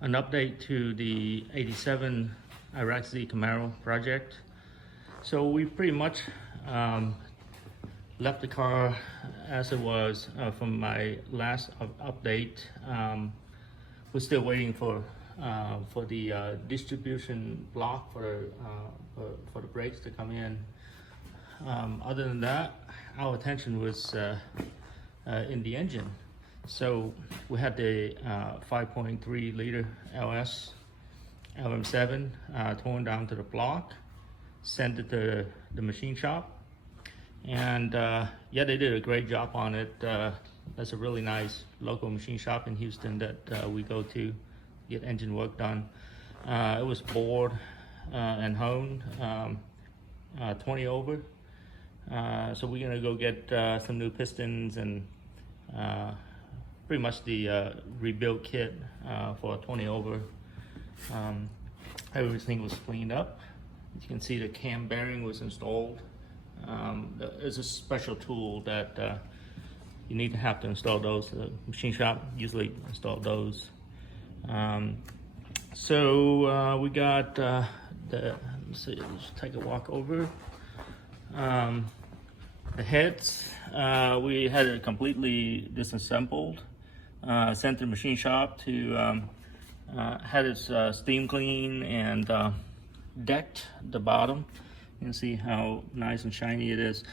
An update to the 87 IROC-Z Camaro project. So we pretty much left the car as it was from my last update. We're still waiting for the distribution block for the brakes to come in. Other than that, our attention was in the engine. So we had the 5.3 liter LS LM7 torn down to the block, sent it to the machine shop, and yeah, they did a great job on it. That's a really nice local machine shop in Houston that we go to get engine work done. It was bored and honed 20 over. So we're gonna go get some new pistons and pretty much the rebuild kit for 20 over. Everything was cleaned up. As you can see, the cam bearing was installed. It's a special tool that you need to have to install those. The machine shop usually install those. So we got let's see, let's take a walk over. The heads, we had it completely disassembled, sent to the machine shop to had its steam clean and decked the bottom. You can see how nice and shiny it is.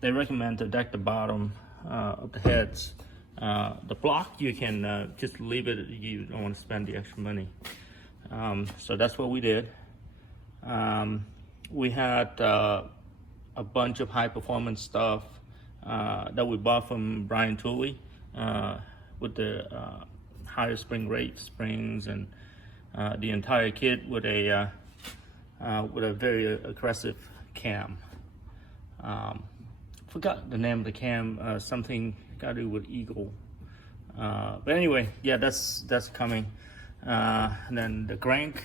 They recommend to deck the bottom of the heads. The block, you can just leave it. You don't want to spend the extra money. So that's what we did. We had a bunch of high performance stuff that we bought from Brian Tooley with the higher spring rate springs and the entire kit with a very aggressive cam. Forgot the name of the cam, something got to do with Eagle. But anyway, yeah, that's coming. And then the crank,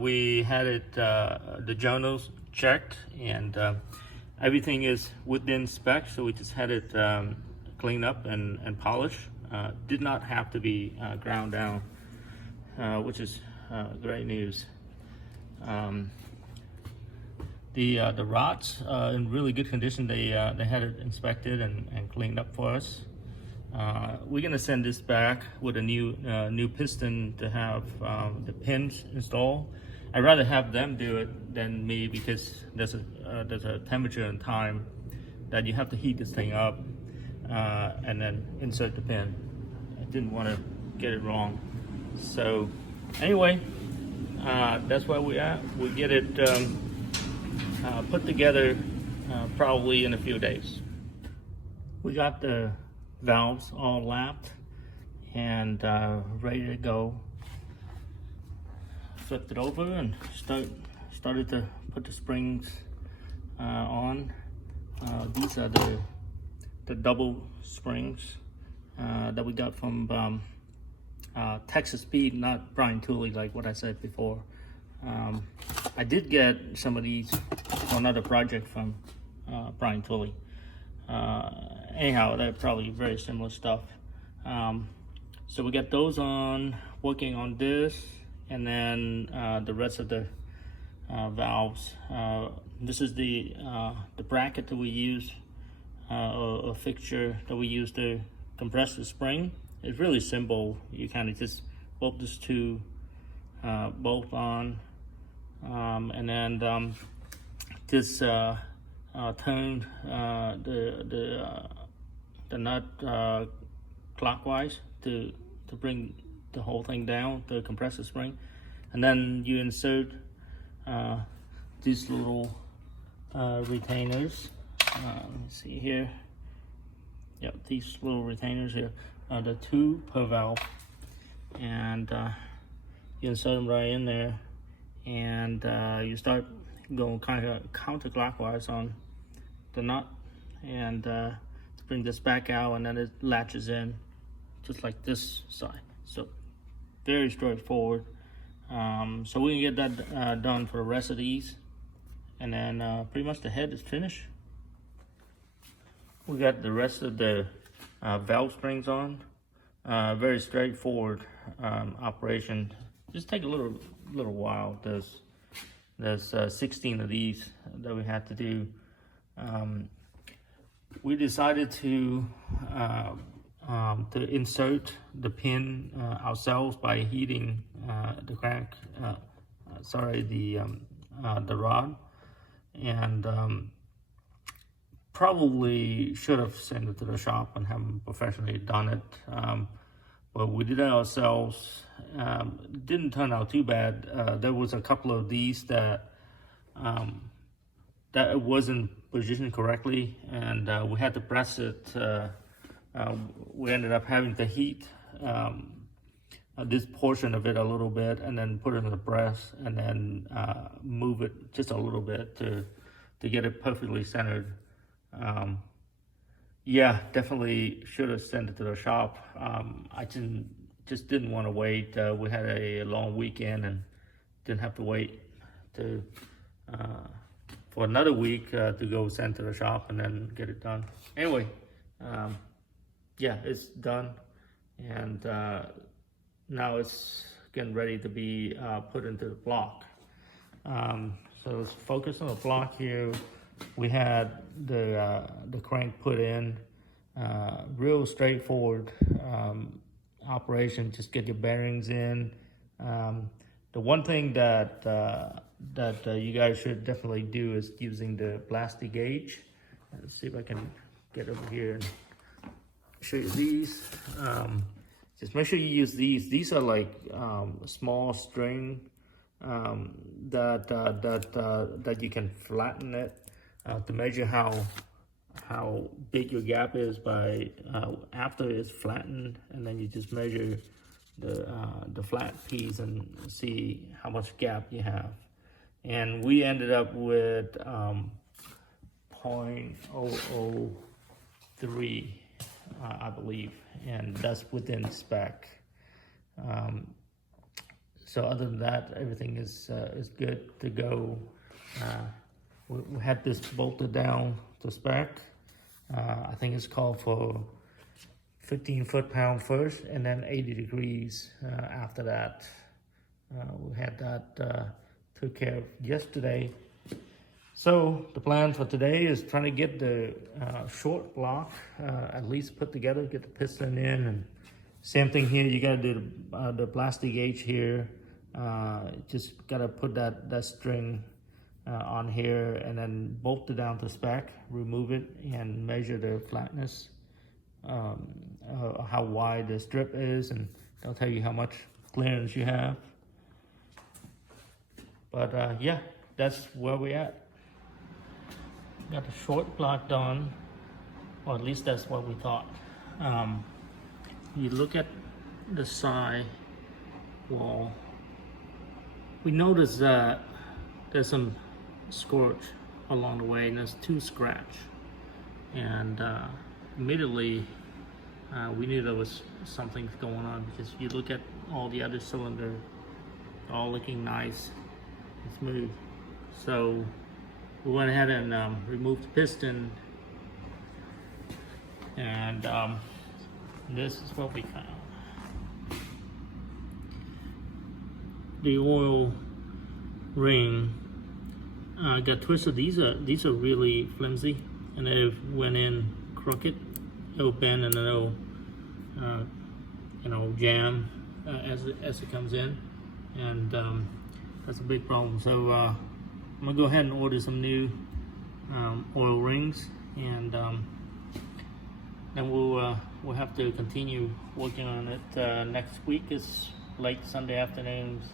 we had it, the journals checked, and everything is within spec, so we just had it cleaned up and polished. Did not have to be ground down, which is great news. The rods in really good condition. They had it inspected and cleaned up for us. We're gonna send this back with a new piston to have the pins installed. I'd rather have them do it than me, because there's a temperature and time that you have to heat this thing up and then insert the pin. I didn't want to get it wrong. So anyway, that's where we're at. We'll get it put together probably in a few days. We got the valves all lapped and ready to go. Flipped it over and started to put the springs on. These are the double springs that we got from Texas Speed, not Brian Tooley, like what I said before. I did get some of these on another project from Brian Tooley. Anyhow, they're probably very similar stuff. So we got those on, working on this, and then the rest of the valves. This is the bracket that we use, a fixture that we use to compress the spring. It's really simple. You kind of just bolt this two bolt on, and then just turn the nut clockwise to bring the whole thing down, the compressor spring, and then you insert these little retainers. Let me see here. Yep, these little retainers here. The two per valve, and you insert them right in there, and you start going kind of counterclockwise on the nut, and to bring this back out, and then it latches in just like this side. So very straightforward. So we can get that done for the rest of these, and then pretty much the head is finished. We got the rest of the valve springs on. very straightforward operation. Just take a little while. There's 16 of these that we had to do. We decided to insert the pin ourselves by heating the crank. The rod, and probably should have sent it to the shop and have them professionally done it. But we did it ourselves. It didn't turn out too bad. There was a couple of these that it wasn't positioned correctly, and we had to press it. We ended up having to heat this portion of it a little bit, and then put it in the press, and then move it just a little bit to get it perfectly centered. Yeah, definitely should have sent it to the shop. I just didn't want to wait. We had a long weekend and didn't have to wait for another week to go send to the shop and then get it done. Anyway, yeah, it's done, and now it's getting ready to be put into the block. So let's focus on the block here. We had the crank put in, real straightforward operation. Just get your bearings in. The one thing that you guys should definitely do is using the plastic gauge. Let's see if I can get over here and show you these. Just make sure you use these. These are like small string that you can flatten it to measure how big your gap is by after it's flattened, and then you just measure the flat piece and see how much gap you have. And we ended up with 0.003. I believe, and that's within spec. So other than that, everything is good to go. We had this bolted down to spec. I think it's called for 15 foot-pound first, and then 80 degrees after that. We had that took care of yesterday. So the plan for today is trying to get the short block at least put together, get the piston in, and same thing here. You gotta do the plastic gauge here. Just gotta put that string on here, and then bolt it down to spec, remove it, and measure the flatness, how wide the strip is, and they'll tell you how much clearance you have. But yeah, that's where we're at. Got the short block done, or at least that's what we thought. You look at the side wall, we noticed that there's some scorch along the way, and there's 2 scratch. And immediately we knew there was something going on, because you look at all the other cylinders, all looking nice and smooth. So we went ahead and removed the piston, and this is what we found. The oil ring got twisted. These are really flimsy, and they went in crooked. It'll bend, and it'll jam as it comes in, and that's a big problem. So I'm gonna go ahead and order some new oil rings, and then we'll have to continue working on it. Next week is late Sunday afternoons.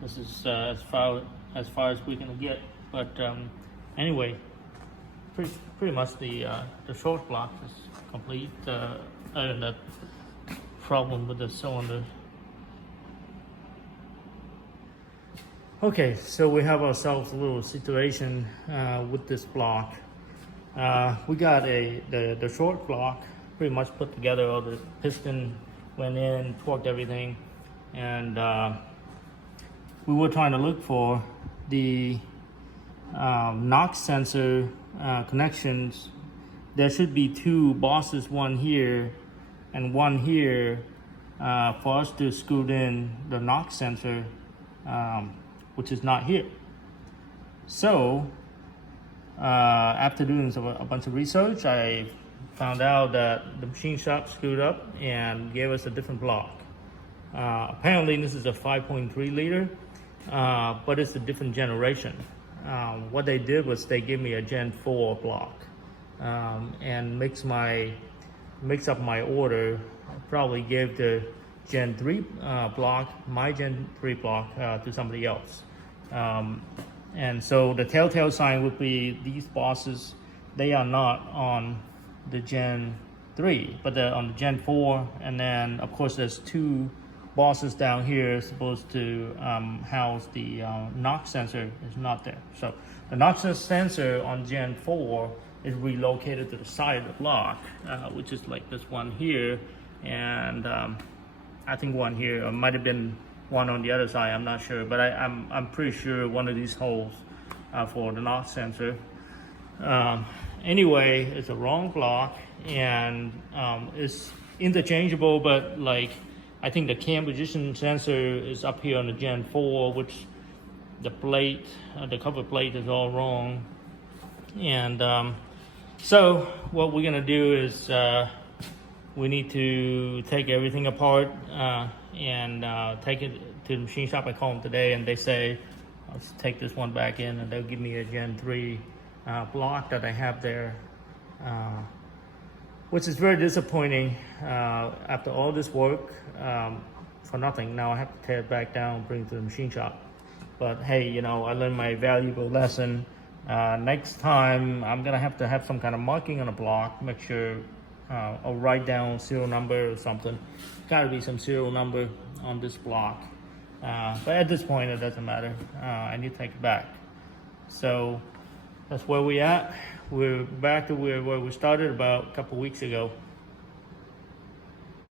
This is as far as we're gonna get. But anyway, pretty much the short block is complete. Other than that problem with the cylinder. Okay, so we have ourselves a little situation with this block. We got the short block pretty much put together. All the piston went in, torqued everything, and we were trying to look for the knock sensor connections. There should be 2 bosses, one here and one here, for us to screw in the NOx sensor, which is not here. So after doing a bunch of research, I found out that the machine shop screwed up and gave us a different block. Apparently this is a 5.3 liter, but it's a different generation. What they did was they gave me a Gen 4 block and mix up my order. Probably gave the Gen 3 block, my Gen 3 block, to somebody else. And so the telltale sign would be these bosses, they are not on the Gen 3, but they're on the Gen 4. And then of course there's two bosses down here supposed to house the NOx sensor is not there. So the NOx sensor on Gen 4 is relocated to the side of the block, which is like this one here, and I think one here, or might have been one on the other side, I'm not sure, but I'm pretty sure one of these holes for the NOx sensor. Anyway, it's a wrong block, and it's interchangeable, but like I think the cam position sensor is up here on the Gen 4, which the plate, the cover plate is all wrong. And so what we're gonna do is we need to take everything apart and take it to the machine shop. I call them today and they say, let's take this one back in, and they'll give me a Gen 3 block that I have there, which is very disappointing after all this work for nothing. Now I have to tear it back down, bring it to the machine shop. But hey, you know, I learned my valuable lesson. Next time I'm gonna have to have some kind of marking on a block, make sure I'll write down serial number or something. Gotta be some serial number on this block. But at this point, it doesn't matter. I need to take it back. So that's where we at. We're back to where we started about a couple weeks ago.